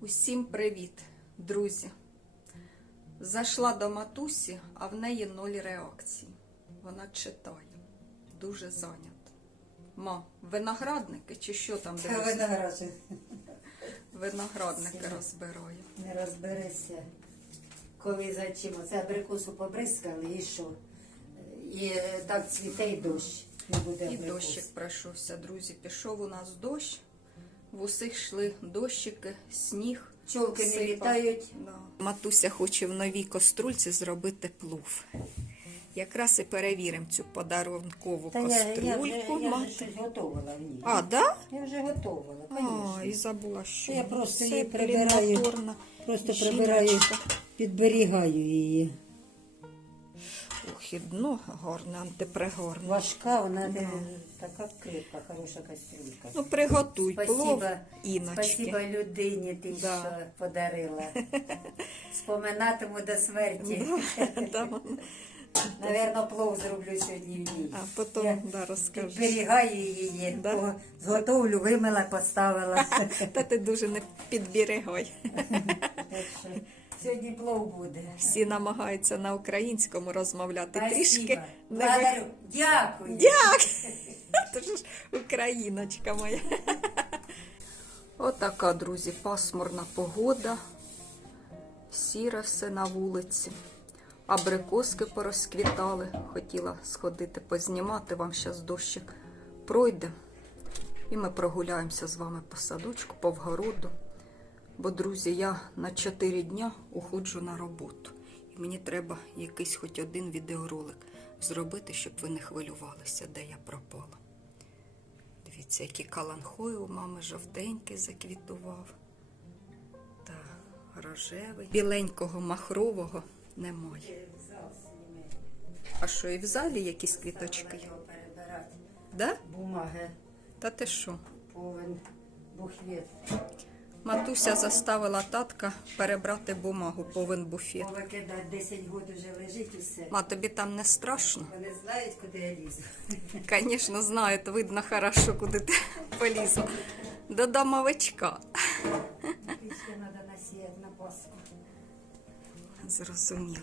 Усім привіт, друзі. Зайшла до матусі, а в неї ноль реакції. Вона читає. Дуже зайнята. Ма, виноградники чи що там Та дивись? виногради Виноградники Сіла. розбираю. не розберешся. Коли за чим оце абрикосу побризкали і що? І е, так цвіте і дощ. Не буде І абрикос. дощик пройшовся, друзі. Пішов у нас дощ. В усіх йшли дощики, сніг. Пчолки не літають. Да. Матуся хоче в новій кострульці зробити плув. Якраз і перевіримо цю подарункову Та я, я, каструльку. я вже щось готувала в ній. А, да? Я вже готувала, А, звісно. і забула, що Я просто її прибираю. Просто прибираю, підберігаю її. Ох, і дно антипригорне. Важка, вона не така крепка, хороша кастрюлька. Ну, приготуй плов, Спасибо, іночки. спасибо людині, ти Да. що подарила. Споминатиму до смерті. Да. Наверно, плов зроблю сьогодні в ній. А потім, Я да, розкажеш. Підберігаю її, Да. Зготовлю, вимила, поставила. Та ти дуже не підберегай. Сьогодні плов буде. Всі намагаються на українському розмовляти. Трішки не Благодарю. Дякую. Дякую. Ти україночка моя. Отака, друзі, пасмурна погода. Сіре все на вулиці. Абрикоски порозквітали. Хотіла сходити познімати. Вам зараз дощик пройде. І ми прогуляємося з вами по садочку, по вгороду. Бо, друзі, я на 4 дня уходжу на роботу. І мені треба якийсь хоч один відеоролик зробити, щоб ви не хвилювалися, де я пропала. Дивіться, які каланхої у мами жовтенький заквітував. Та рожевий. Біленького махрового немає. А що, і в залі якісь квіточки? Да? Бумаги, Та ти що? повен, буфет. Матуся заставила татка перебрати бумагу, повен буфет. Повикидати 10 років вже лежить усе. Ма, тобі там не страшно? Вони знають, куди я лізу. Звісно, знають, видно хорошо, куди ти полізла. До домовичка. Пічки треба насіяти на Пасху. Зрозуміла.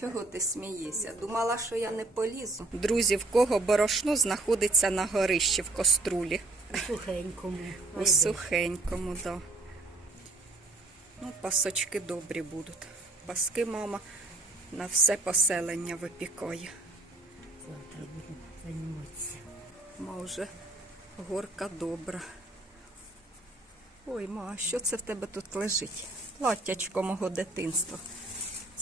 Чого ти смієшся? Думала, що я не полізу. Друзі, в кого борошно знаходиться на горищі в кострулі. У сухенькому. У сухенькому, да. Ну, пасочки добрі будуть. Паски мама на все поселення випікає. Завтра будемо займатися. Може, горка добра. Ой, ма, а що це в тебе тут лежить? Платтячко мого дитинства.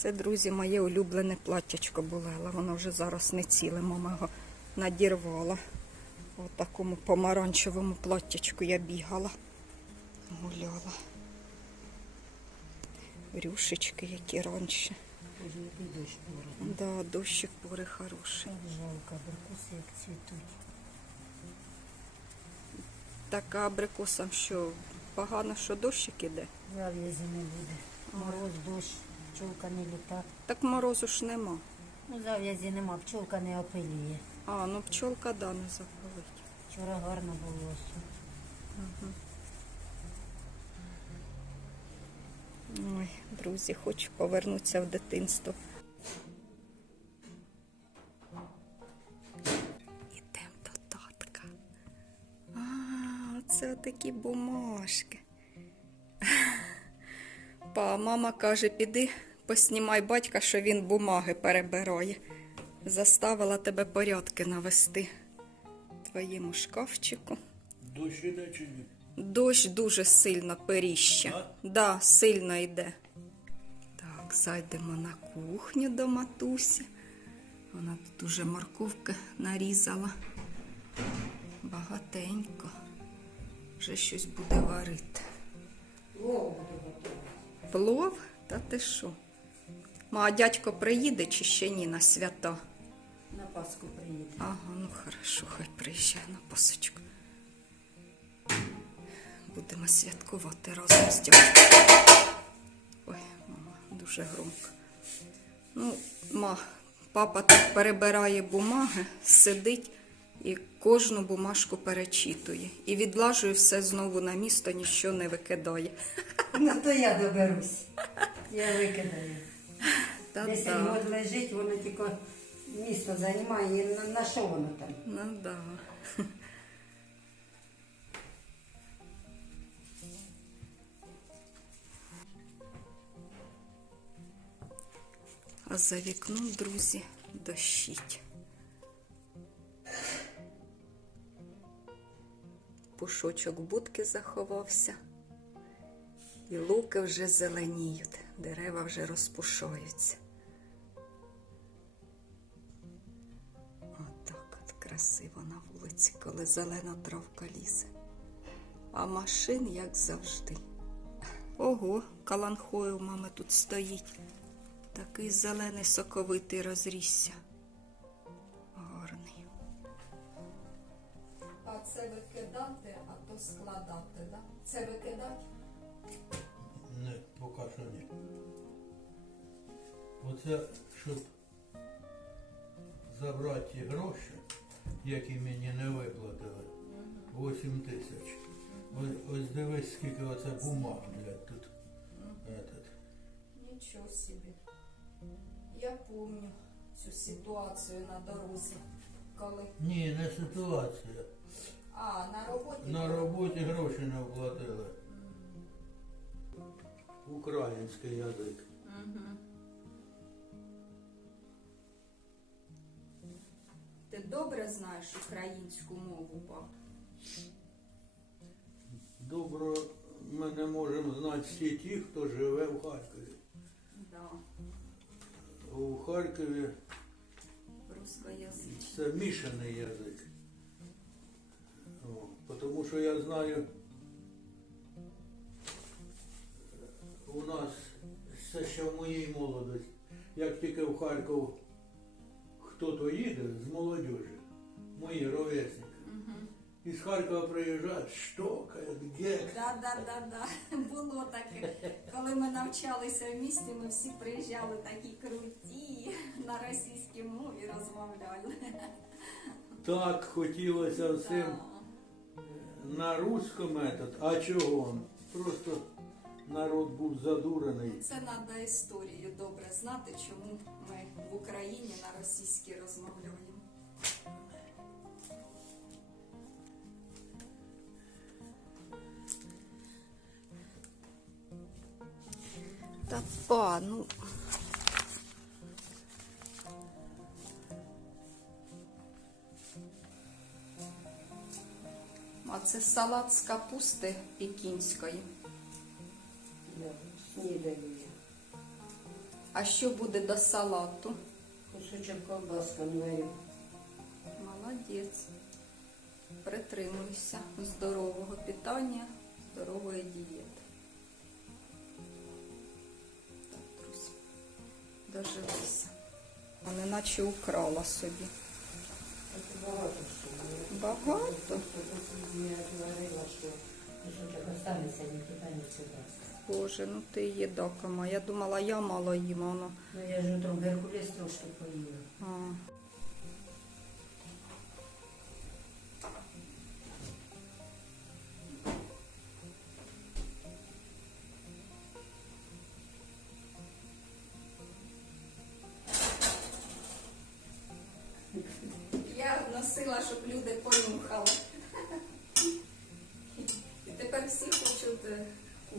Це, друзі, моє улюблене платтячко було, воно вже зараз не ціле. Мама його надірвала. У такому помаранчевому платтячку я бігала, гуляла. Рюшечки, які раніше. Дощ. Да, дощик пори хороший. Жалко, абрикоси як цвітуть. Така абрикосам, що погано, що дощик іде. Зав'язі не буде. Мороз, дощ, пчолка не літа. Так морозу ж нема. Ну, зав'язі нема, пчолка не опилює. А, ну пчолка да не запалить. Вчора гарно було. все. Ой, друзі, хочу повернутися в дитинство. Ідемо до татка. А, це такі бумажки. Па, мама каже, піди поснімай батька, що він бумаги перебирає. Заставила тебе порядки навести твоєму шкафчику. Дощ іде чи ні? Дощ дуже сильно періще. Так? Да, сильно йде. Так, зайдемо на кухню до матусі. Вона тут уже морковки нарізала. Багатенько. Вже щось буде варити. Плов? Та ти що? Ма, а дядько приїде чи ще ні на свята? На Пасху приїде. Ага, ну хорошо, хай приїжджає на пасочку. Будемо святкувати разом з дядьком. Ой, мама, дуже громко. Ну, ма, папа тут перебирає бумаги, сидить І кожну бумажку перечитує. І відлажує все знову на місто, ніщо не викидає. Ну то я доберусь. Я викидаю. Десять Та-да. років лежить, воно тільки місто займає. І На, на що воно там? Ну да. А за вікном, друзі, дощить. Пушочок будки заховався, і луки вже зеленіють, дерева вже розпушаються. Отак от красиво на вулиці, коли зелена травка лізе. А машин, як завжди. Ого, каланхою мами тут стоїть. Такий зелений соковитий розрісся. Гарний. А це викидати, а то складати, да? Це викидати? Оце, щоб забрати ті гроші, які мені не виплатили, 8 тисяч. Ось, ось дивись, скільки оце бумаг, блядь, тут. Этот. Нічого собі. Я пам'ятаю цю ситуацію на дорозі, коли. Ні, не ситуація. А, на роботі. На роботі гроші не оплатили. Український язик. Ти добре знаєш українську мову, пап? Добре, ми не можемо знати всі ті, хто живе в Харкові. Да. У Харкові це мішаний язик. Тому що я знаю, у нас це ще в моїй молодості. Як тільки в Харків хто-то їде з молодежі, мої ровесники. Із Харкова приїжджають, що, де, Да, да, да, да. Було таке. Коли ми навчалися в місті, ми всі приїжджали такі круті, на російській мові розмовляли. так хотілося всім Да. на руському метод, а чого? Просто народ був задурений. Це треба історію добре знати, чому в Україні на російській розмовляємо. Та па, ну. А це салат з капусти пекінської. Я снідаю. А що буде до салату? Кусочок колбаска наварю. Молодець. Притримуйся здорового питання, здорової дієти. Так, друзі, дожилися. А не наче украла собі. Це багато що. Багато? Я говорила, що кусочок останеться, не дасть. Боже, ну ти їдака Я думала, я мало їм, а воно. Ну я ж утром Геркулес трошки поїла. А. Я носила, щоб люди понюхали. І тепер всі хочуть е,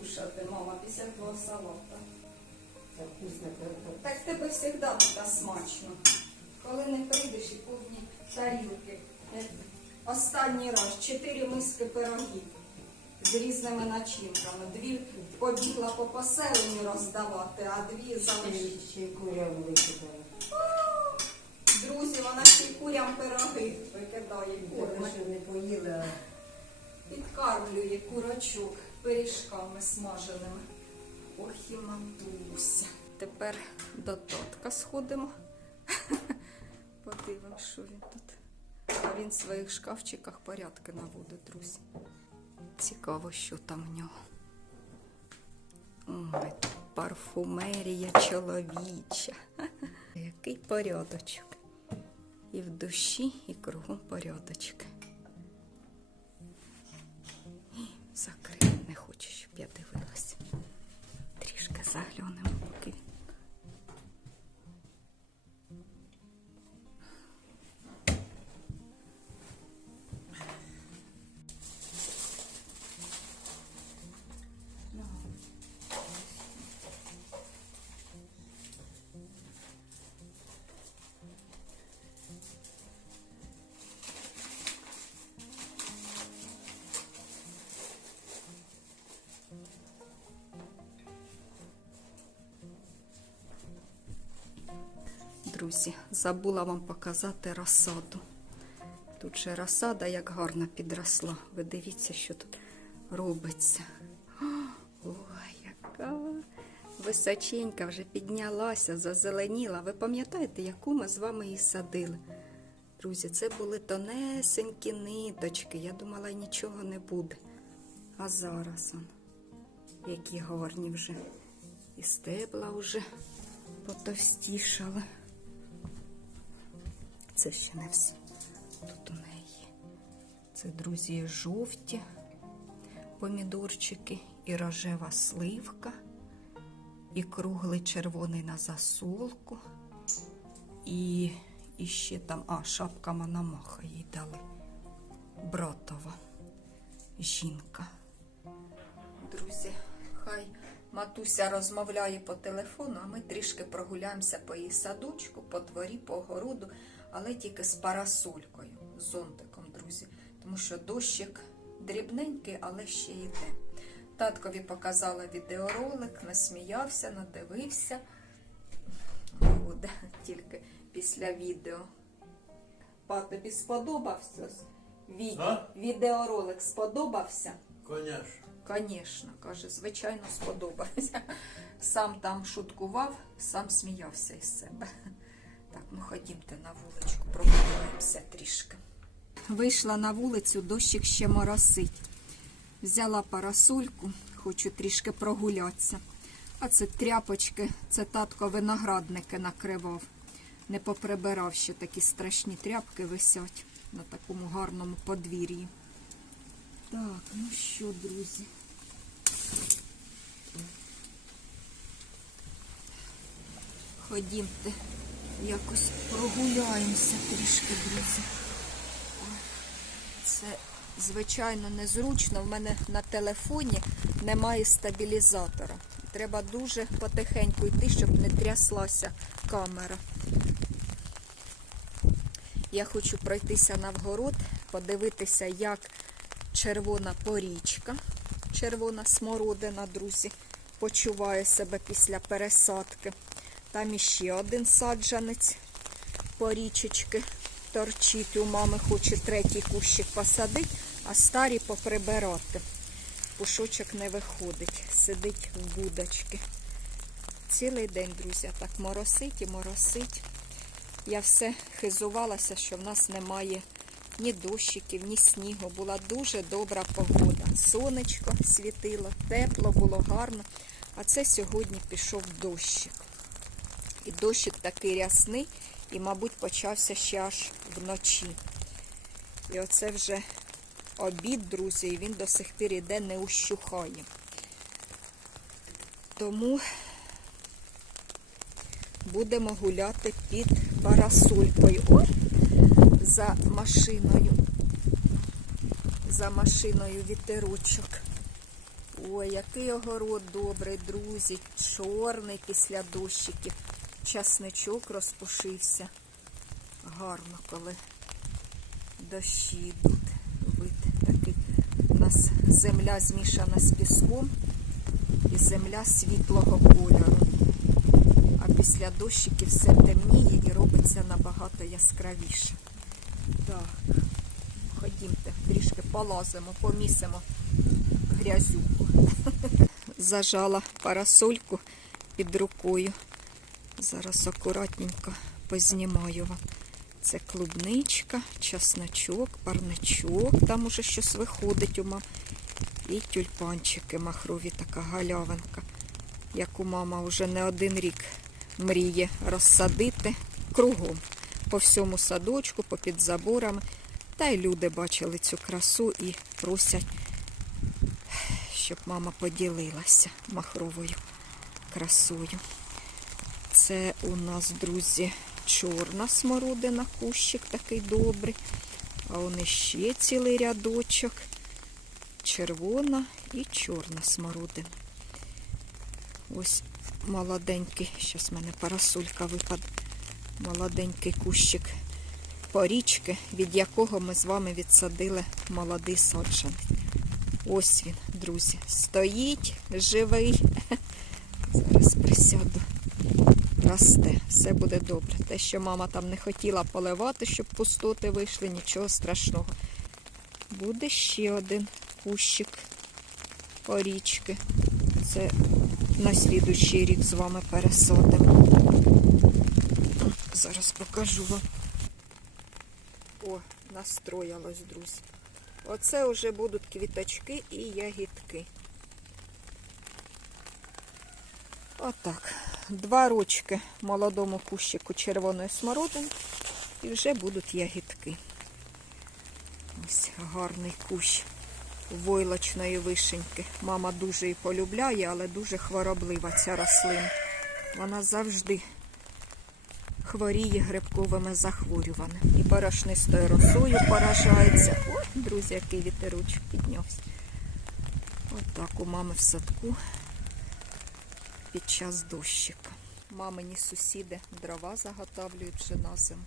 кушати, мама, після твого салата. Так вкусно. Так в тебе завжди буде смачно. Коли не прийдеш і повні тарілки. Е, Останній раз чотири миски пирогів з різними начинками. Дві побігла по поселенню роздавати, а дві залишили. Ще- й куря викидала. Друзі, вона ще й курям пироги викидає. Корме. що не поїла. Підкармлює курочок пиріжками смаженими. Ох і матуся. Тепер до татка сходимо. Подивимо, що він тут. А він в своїх шкафчиках порядки наводить, друзі. Цікаво, що там в нього. Ой, парфумерія чоловіча. Який порядочок. І в душі, і кругом порядочки. Закрив, я дивилась. Трішки заглянемо, Друзі, забула вам показати розсаду. Тут же розсада як гарно підросла. Ви дивіться, що тут робиться. Ой, яка височенька вже піднялася, зазеленіла. Ви пам'ятаєте, яку ми з вами її садили? Друзі, це були тонесенькі ниточки. Я думала, нічого не буде. А зараз он, які гарні вже. І стебла вже потовстішали. Це ще не все. Тут у неї. Це, друзі, жовті помідорчики і рожева сливка, і круглий червоний на засолку, і, і ще там, а, шапка Мономаха їй дали. Братова жінка. Друзі, хай матуся розмовляє по телефону, а ми трішки прогуляємося по її садочку, по дворі, по огороду, але тільки з парасолькою, з зонтиком, друзі. Тому що дощик дрібненький, але ще йде. Таткові показала відеоролик, насміявся, надивився. Буде тільки після відео. Па, тобі сподобався? Ві- А? Відеоролик сподобався? Конечно. Звісно, каже, звичайно, сподобався. Сам там шуткував, сам сміявся із себе. Ну ходімте на вуличку, прогуляємося трішки. Вийшла на вулицю, дощик ще моросить. Взяла парасольку, хочу трішки прогулятися. А це тряпочки, це татко виноградники накривав. Не поприбирав ще такі страшні тряпки висять на такому гарному подвір'ї. Так, ну що, друзі? Ходімте, якось прогуляємося трішки, друзі. Це, звичайно, незручно. В мене на телефоні немає стабілізатора. Треба дуже потихеньку йти, щоб не тряслася камера. Я хочу пройтися на вгород, подивитися, як червона порічка, червона смородина, друзі, почуває себе після пересадки. Там іще один саджанець порічечки торчить. У мами хоче третій кущик посадити, а старі поприбирати. Пушочок не виходить, сидить в будочки. Цілий день, друзі, так моросить і моросить. Я все хизувалася, що в нас немає ні дощиків, ні снігу. Була дуже добра погода. Сонечко світило, тепло, було гарно. А це сьогодні пішов дощик. І дощик такий рясний, і, мабуть, почався ще аж вночі. І оце вже обід, друзі, і він до сих пір іде, не ущухає. Тому будемо гуляти під парасолькою. Ой, за машиною. За машиною вітерочок. Ой, який огород добрий, друзі. Чорний після дощиків. Часничок розпушився. Гарно, коли дощі йдуть. Вид такий. У нас земля змішана з піском і земля світлого кольору. А після дощиків все темніє і робиться набагато яскравіше. Так, ходімте, трішки полазимо, помісимо грязюку. Зажала парасольку під рукою. Зараз акуратненько познімаю вам. Це клубничка, часничок, парничок, там уже щось виходить у мам. І тюльпанчики махрові, така галявинка, яку мама вже не один рік мріє розсадити кругом. по всьому садочку, по під заборами. Та й люди бачили цю красу і просять, щоб мама поділилася махровою красою. Це у нас, друзі, чорна смородина, кущик такий добрий. А он іще цілий рядочок. Червона і чорна смородина. Ось молоденький, зараз в мене парасолька випаде. Молоденький кущик порічки, від якого ми з вами відсадили молодий саджанець. Ось він, друзі, стоїть, живий. Зараз присяду. Росте, все буде добре. Те, що мама там не хотіла поливати, щоб пустоти вийшли, нічого страшного. Буде ще один кущик порічки. Це на слідущий рік з вами пересадимо. Зараз покажу вам. О, настроїлось, друзі. Оце вже будуть квіточки і ягідки. Отак. Два ручки молодому кущику червоної смородини і вже будуть ягідки. Ось гарний кущ войлочної вишеньки. Мама дуже її полюбляє, але дуже хвороблива ця рослина. Вона завжди хворіє грибковими захворюваннями. І борошнистою росою поражається. О, друзі, який вітеруч піднявся. Отак у мами в садку під час дощика. Мамині сусіди дрова заготовлюють вже на зиму.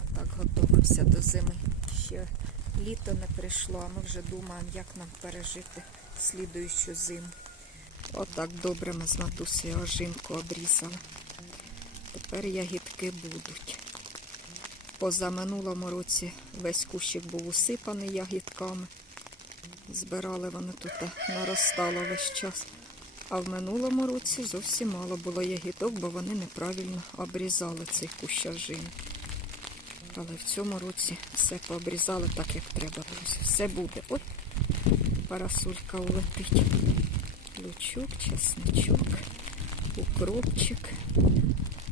А так готуємося до зими. Ще літо не прийшло, а ми вже думаємо, як нам пережити слідуючу зиму. Отак добре ми з матусею ожинку обрізали. Тепер ягідки будуть. Позаминулому році весь кущик був усипаний ягідками. Збирали вони тут, наростало весь час. А в минулому році зовсім мало було ягідок, бо вони неправильно обрізали цей кущ ожини. Але в цьому році все пообрізали так, як треба, друзі. Все буде. От парасолька улетить. Лучок, чесничок, укропчик,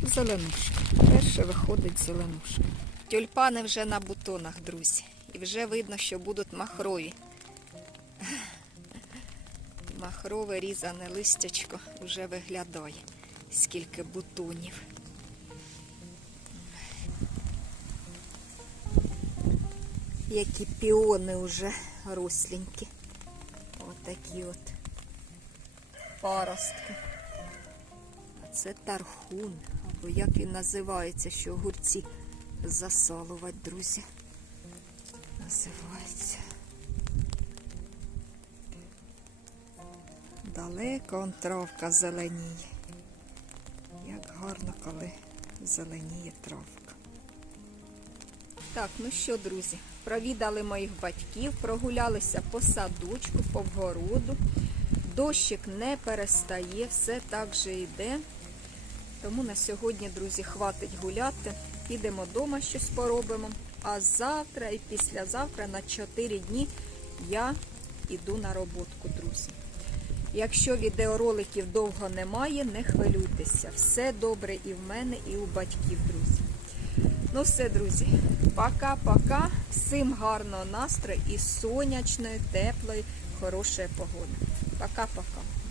зеленушка. Перше виходить зеленушка. Тюльпани вже на бутонах, друзі. І вже видно, що будуть махрові. Махрове різане листячко вже виглядає, скільки бутонів. Які піони вже росленькі. Отакі от паростки. А це тархун, або як він називається, що огурці засалувати, друзі. Називається. Далеко он травка зеленіє. Як гарно, коли зеленіє травка. Так, ну що, друзі, провідали моїх батьків, прогулялися по садочку, по вгороду. Дощик не перестає, все так же йде. Тому на сьогодні, друзі, хватить гуляти. Підемо вдома щось поробимо. А завтра і післязавтра на 4 дні я йду на роботку, друзі. Якщо відеороликів довго немає, не хвилюйтеся. Все добре і в мене, і у батьків, друзі. Ну все, друзі, пока-пока. Всім гарного настрою і сонячної, теплої, хорошої погоди. Пока-пока.